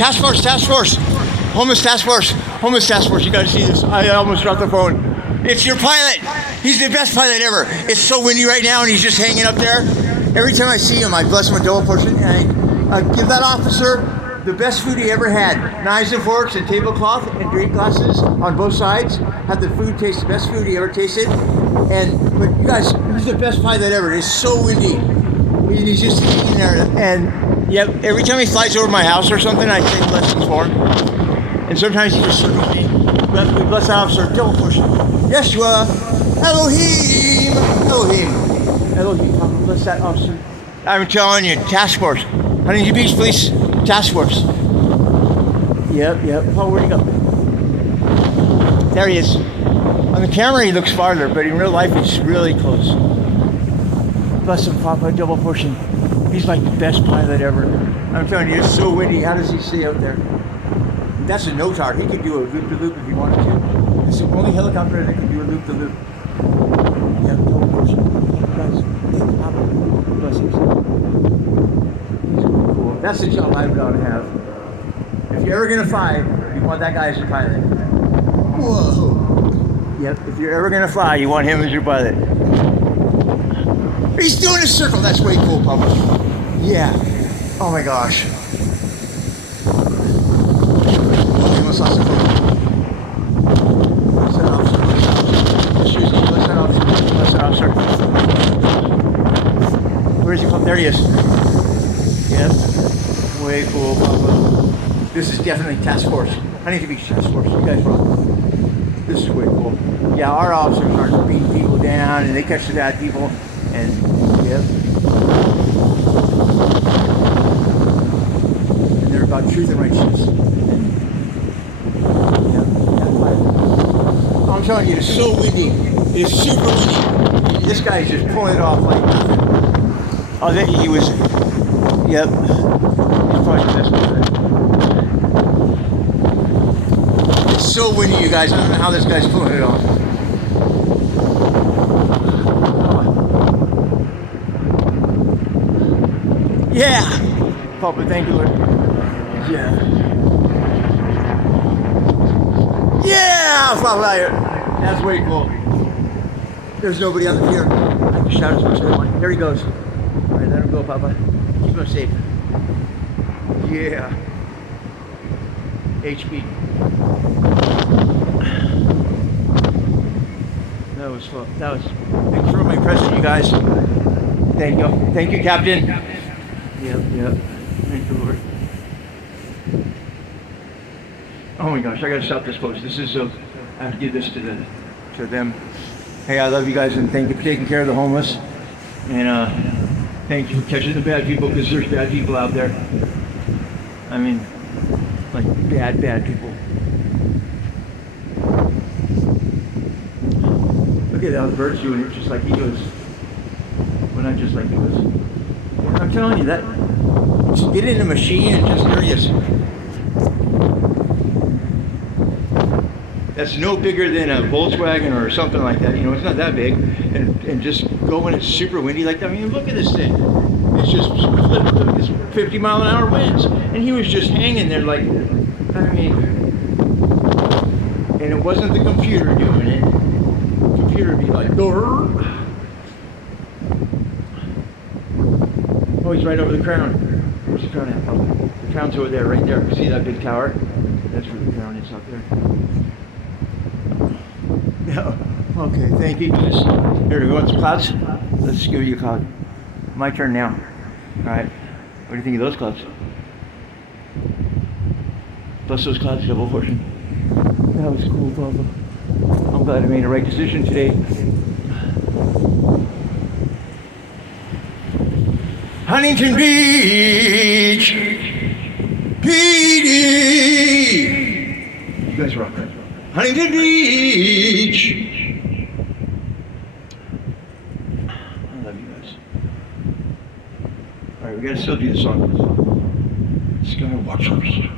Task force, homeless task force, you gotta see this. I almost dropped the phone. It's your pilot. He's the best pilot ever. It's so windy right now and he's just hanging up there. Every time I see him, I bless him with double portion and I give that officer the best food he ever had. Knives and forks and tablecloth and drink glasses on both sides. Had the food taste the best food he ever tasted. But you guys, he's the best pilot ever. It's so windy. He's just hanging there. And yeah, every time he flies over my house or something, I say blessings for him. And sometimes he just circles me. We bless the officer, double portion. YAHUSHUA, Elohim. Bless that officer. I'm telling you, task force. Huntington Beach Police Task Force. Yep. Oh, where'd he go? There he is. On the camera, he looks farther, but in real life, he's really close. Bless him, Papa, double portion. He's like the best pilot ever. I'm telling you, it's so windy. How does he stay out there? That's a no-tar. He could do a loop-de-loop if he wanted to. It's the only helicopter that can do a loop-de-loop. Yeah, double portion. Guys, thank Papa. Blessings. Cool. That's the job I would ought to have. If you're ever gonna fly, you want that guy as your pilot. Whoa. Yep. If you're ever gonna fly, you want him as your pilot. He's doing a circle. That's way cool, Papa. Yeah. Oh my gosh. Bless that officer. Where is he from? There he is. Yep. Way cool, Papa. This is definitely task force. Huntington Beach Task Force. You guys rock. This is way cool. Yeah, our officers aren't beating people down and they catch the bad people. And, yep. And they're about truth and righteousness. I'm telling you, it's so windy. It's super windy. This guy is just pulling it off like nothing. Oh, he was. Yep. He's probably the best one. It's so windy, you guys. I don't know how this guy's pulling it off. Yeah. Papa, thank you, Lord. Yeah. Yeah, Papa. That's way cool. There's nobody on the pier. I can shout as much as I want. There he goes. All right, let him go, Papa. Keep him safe. Yeah. H.B.D. That was fun. Thanks for my present, you guys. Thank you. Thank you, Captain. Yep. Thank you, Lord. Oh my gosh, I gotta stop this post. This is so. I have to give this to them. Hey, I love you guys and thank you for taking care of the homeless. And thank you for catching the bad people because there's bad people out there. I mean, like bad people. Look at how the bird's doing it just like he was. Well, not just like he was. I'm telling you that. Just get in the machine and just there he is. That's no bigger than a Volkswagen or something like that. You know, it's not that big. And just go when it's super windy like that. I mean, look at this thing. It's just it's 50-mile-an-hour winds. And he was just hanging there like, I mean, and it wasn't the computer doing it. The computer would be like, Grr. Oh, he's right over the crown. Where's the crown at? Oh, the crown's over there, right there. See that big tower? That's where the crown is up there. Yeah. Okay, thank you guys. Here, we want some clouds? Let's give you a cloud. My turn now. All right. What do you think of those clouds? Bless those clouds, double portion. That was cool, Papa. I'm glad I made the right decision today. Huntington Beach PD. You guys rock. Huntington Beach. I love you guys. All right, we gotta still do the song. Skywatchers.